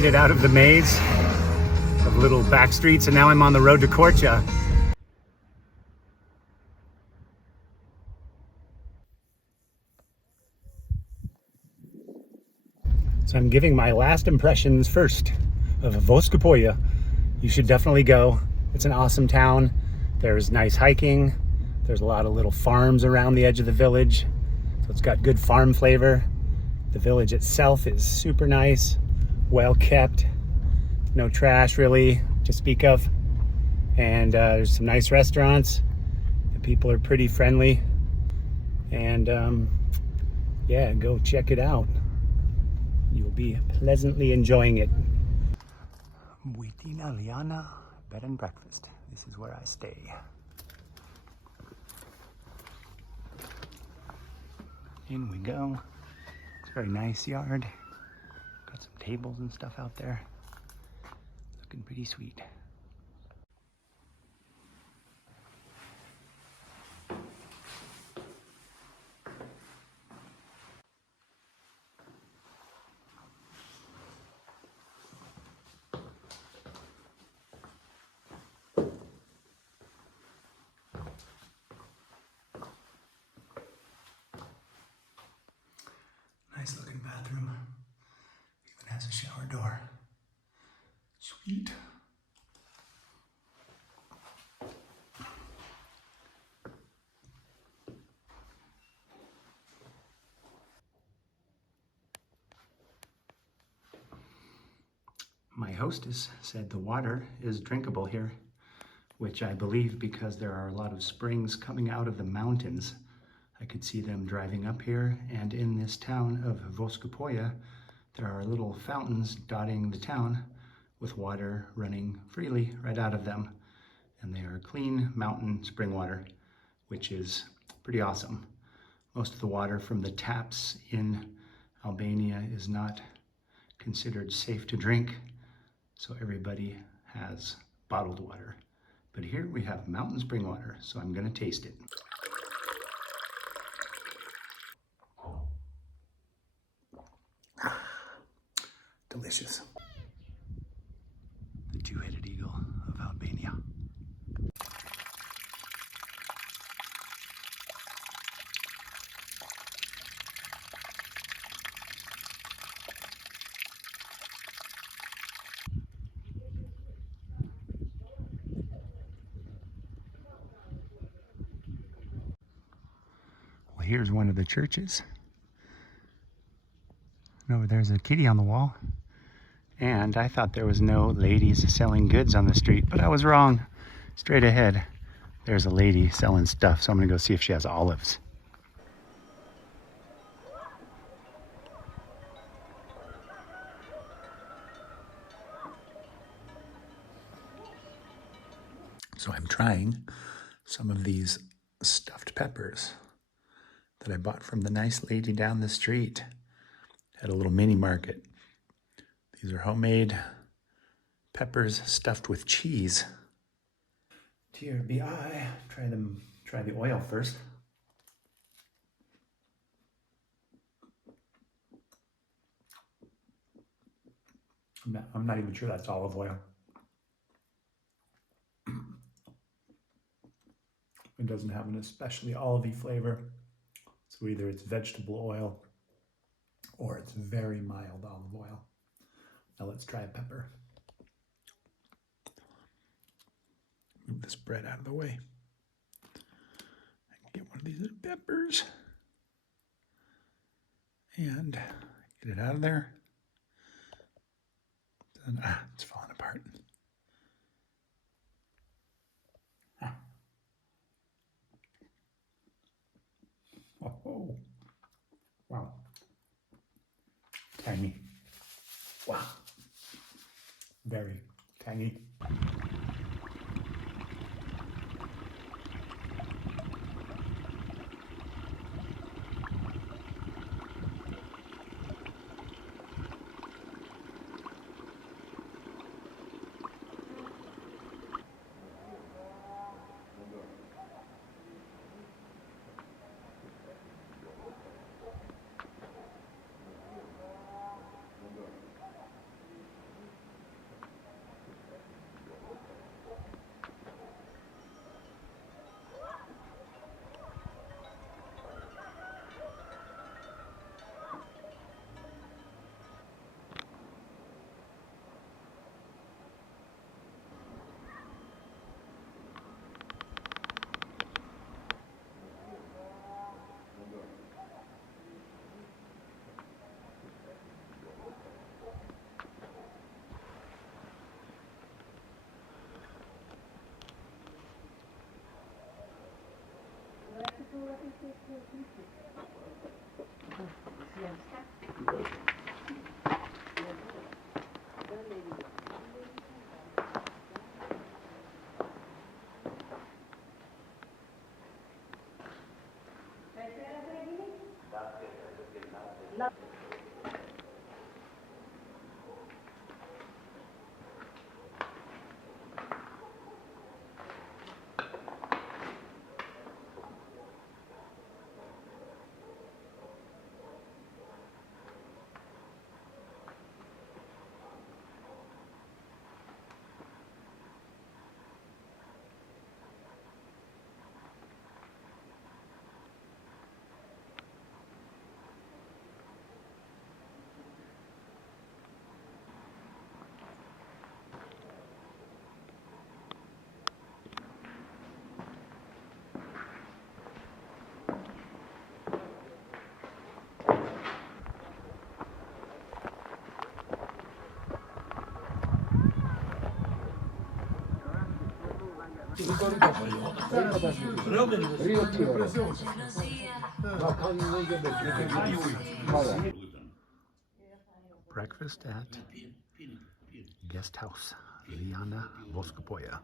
made it out of the maze of little back streets, and now I'm on the road to Korça. So I'm giving my last impressions first of Voskopoja. You should definitely go. It's an awesome town. There's nice hiking. There's a lot of little farms around the edge of the village. So it's got good farm flavor. The village itself is super nice, well kept. No trash really to speak of. And there's some nice restaurants. The people are pretty friendly. And yeah, go check it out. You'll be pleasantly enjoying it. Buitina Liana Bed and Breakfast. This is where I stay. In we go. It's a very nice yard. Got some tables and stuff out there. Looking pretty sweet. Nice looking bathroom. Even has a shower door. Sweet. My hostess said the water is drinkable here, which I believe because there are a lot of springs coming out of the mountains. I could see them driving up here, and in this town of Voskopoja, there are little fountains dotting the town with water running freely right out of them. And they are clean mountain spring water, which is pretty awesome. Most of the water from the taps in Albania is not considered safe to drink, so everybody has bottled water. But here we have mountain spring water, so I'm gonna taste it. Delicious. The two-headed eagle of Albania. Well, here's one of the churches. And over there's a kitty on the wall. And I thought there was no ladies selling goods on the street, but I was wrong. Straight ahead, there's a lady selling stuff, so I'm gonna go see if she has olives. So I'm trying some of these stuffed peppers that I bought from the nice lady down the street at a little mini market. These are homemade peppers stuffed with cheese. TRBI, try the oil first. I'm not even sure that's olive oil. It doesn't have an especially olivey flavor. So either it's vegetable oil or it's very mild olive oil. Now let's try a pepper. Move this bread out of the way. I can get one of these little peppers and get it out of there. And, it's falling apart. Oh, wow. Tangy. Wow. Very tangy. Breakfast at guest house, E2 Voskopoje.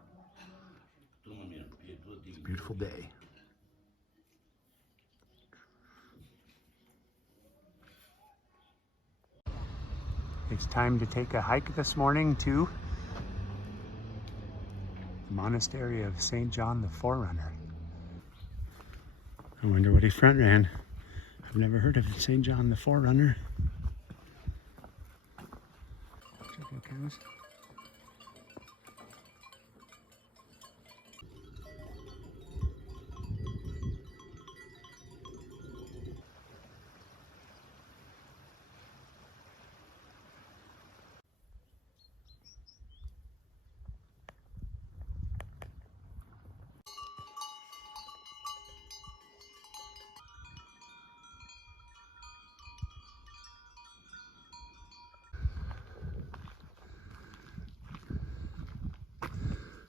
It's a beautiful day. It's time to take a hike this morning to the monastery of St. John the Forerunner. I wonder what he front ran. I've never heard of St. John the Forerunner. Check out cows.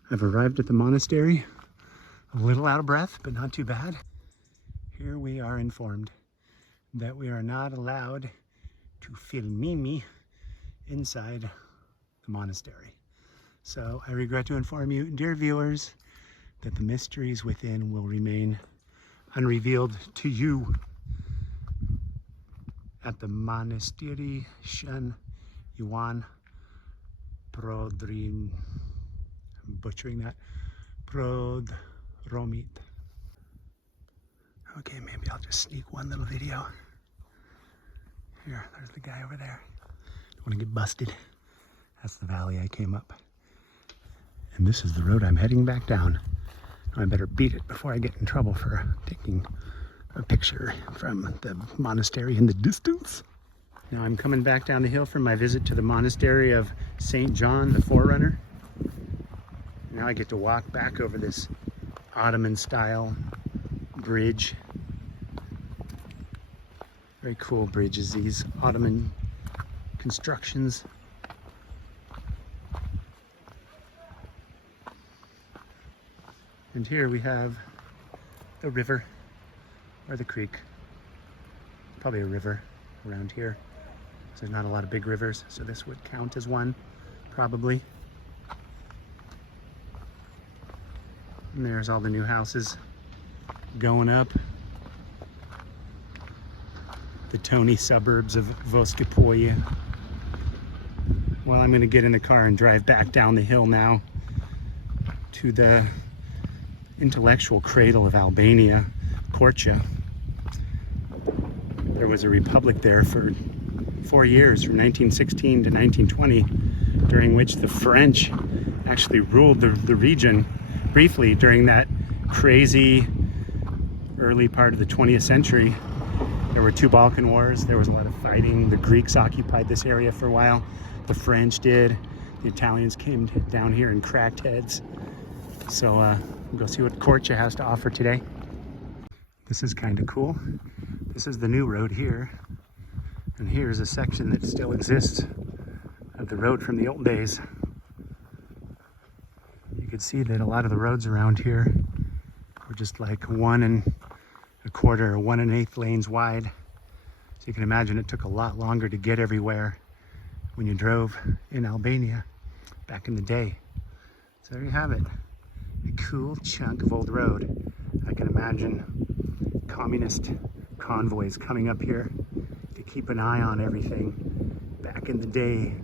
I've arrived at the monastery, a little out of breath, but not too bad. Here we are informed that we are not allowed to filmimi inside the monastery. So I regret to inform you, dear viewers, that the mysteries within will remain unrevealed to you at the monastery Shan Yuan Prodrim. Butchering that. Prodromit. Okay, maybe I'll just sneak one little video. Here, there's the guy over there. Don't want to get busted. That's the valley I came up. And this is the road I'm heading back down. I better beat it before I get in trouble for taking a picture from the monastery in the distance. Now I'm coming back down the hill from my visit to the monastery of St. John the Forerunner. Now I get to walk back over this Ottoman style bridge. Very cool bridges, these Ottoman constructions. And here we have the river, or the creek. Probably a river around here. So there's not a lot of big rivers, so this would count as one, probably. And there's all the new houses going up. The Tony suburbs of Voskopoje. Well, I'm going to get in the car and drive back down the hill now to the intellectual cradle of Albania, Korça. There was a republic there for 4 years, from 1916 to 1920, during which the French actually ruled the region briefly during that crazy early part of the 20th century. There were 2 Balkan wars. There was a lot of fighting. The Greeks occupied this area for a while. The French did. The Italians came down here and cracked heads. So we'll go see what Korça has to offer today. This is kind of cool. This is the new road here. And here's a section that still exists of the road from the old days. You could see that a lot of the roads around here were just like 1 and a quarter or 1 1/8 lanes wide. So you can imagine it took a lot longer to get everywhere when you drove in Albania back in the day. So there you have it, a cool chunk of old road. I can imagine communist convoys coming up here to keep an eye on everything back in the day.